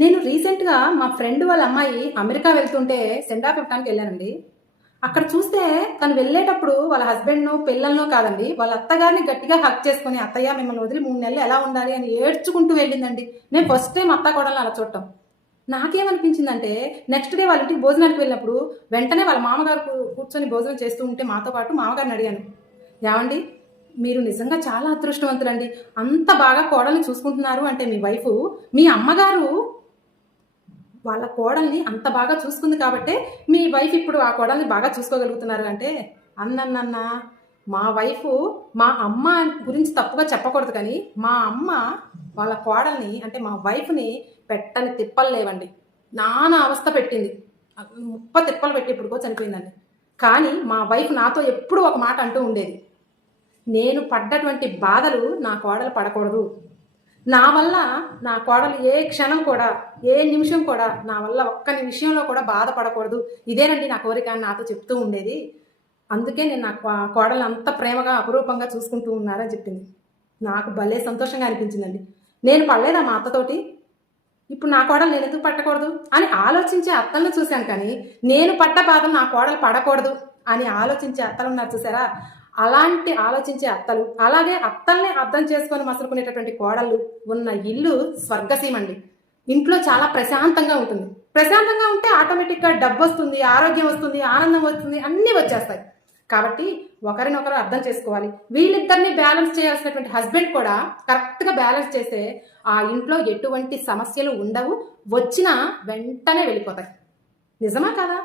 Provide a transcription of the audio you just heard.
నేను రీసెంట్‌గా మా ఫ్రెండ్ వాళ్ళ అమ్మాయి అమెరికా వెళ్తుంటే సెండ్ ఆఫ్ ఇవ్వడానికి వెళ్ళానండి. అక్కడ చూస్తే తను వెళ్ళేటప్పుడు వాళ్ళ హస్బెండ్‌నో, పిల్లలనో కాదండి, వాళ్ళ అత్తగారిని గట్టిగా హగ్ చేసుకొని, "అత్తయ్య మిమ్మల్ని వదిలి 3 నెలలు ఎలా ఉండాలి" అని ఏడ్చుకుంటూ వెళ్ళిందండి. నేను ఫస్ట్ టైమ్ అత్తాకోడళ్ళని అలా చూడటం. నాకేమనిపించిందంటే, నెక్స్ట్ డే వాళ్ళ ఇంటికి భోజనానికి వెళ్ళినప్పుడు వెంటనే వాళ్ళ మామగారు కూర్చొని భోజనం చేస్తూ ఉంటే మాతో పాటు మామగారిని అడిగాను. "ఏవండీ, మీరు నిజంగా చాలా అదృష్టవంతులండి. అంత బాగా కోడల్ని చూసుకుంటున్నారు అంటే మీ వైఫు, మీ అమ్మగారు వాళ్ళ కోడల్ని అంత బాగా చూసుకుంది కాబట్టే మీ వైఫ్ ఇప్పుడు ఆ కోడల్ని బాగా చూసుకోగలుగుతున్నారు అంటే, అన్నన్నన్న మా వైఫు మా అమ్మ గురించి తప్పుగా చెప్పకూడదు కానీ మా అమ్మ వాళ్ళ కోడల్ని అంటే మా వైఫ్ని పెట్టని తిప్పలు లేవండి. నానా అవస్థ పెట్టింది. ముప్ప తిప్పలు పెట్టి ఇప్పుడుకో చనిపోయిందండి. కానీ మా వైఫ్ నాతో ఎప్పుడూ ఒక మాట అంటూ ఉండేది. నేను పడ్డటువంటి బాధలు నా కోడలు పడకూడదు. నా వల్ల నా కోడలు ఏ క్షణం కూడా, ఏ నిమిషం కూడా నా వల్ల ఒక్క విషయంలో కూడా బాధపడకూడదు. ఇదేనండి నా కోరిక అని నాతో చెప్తూ ఉండేది. అందుకే నేను నా కోడల్ని అంత ప్రేమగా, అపురూపంగా చూసుకుంటూ ఉన్నారని చెప్పింది. నాకు భలే సంతోషంగా అనిపించిందండి. నేను పడలేదా మా అత్తతోటి? ఇప్పుడు నా కోడలు నేనెందుకు పట్టకూడదు అని ఆలోచించే అత్తలను చూశాను కానీ, నేను పడ్డ బాధలు నా కోడలు పడకూడదు అని ఆలోచించే అత్తలున్నారు చూసారా? అలాంటి ఆలోచించే అత్తలు, అలాగే అత్తల్ని అర్థం చేసుకొని మసులుకునేటటువంటి కోడళ్ళు ఉన్న ఇల్లు స్వర్గసీమండి. ఇంట్లో చాలా ప్రశాంతంగా ఉంటుంది. ప్రశాంతంగా ఉంటే ఆటోమేటిక్‌గా డబ్బొస్తుంది, ఆరోగ్యం వస్తుంది, ఆనందం వస్తుంది, అన్నీ వచ్చేస్తాయి. కాబట్టి ఒకరినొకరు అర్థం చేసుకోవాలి. వీళ్ళిద్దరిని బ్యాలెన్స్ చేయాల్సినటువంటి హస్బెండ్ కూడా కరెక్ట్‌గా బ్యాలెన్స్ చేస్తే ఆ ఇంట్లో ఎటువంటి సమస్యలు ఉండవు. వచ్చినా వెంటనే వెళ్ళిపోతాయి. నిజమా కాదా?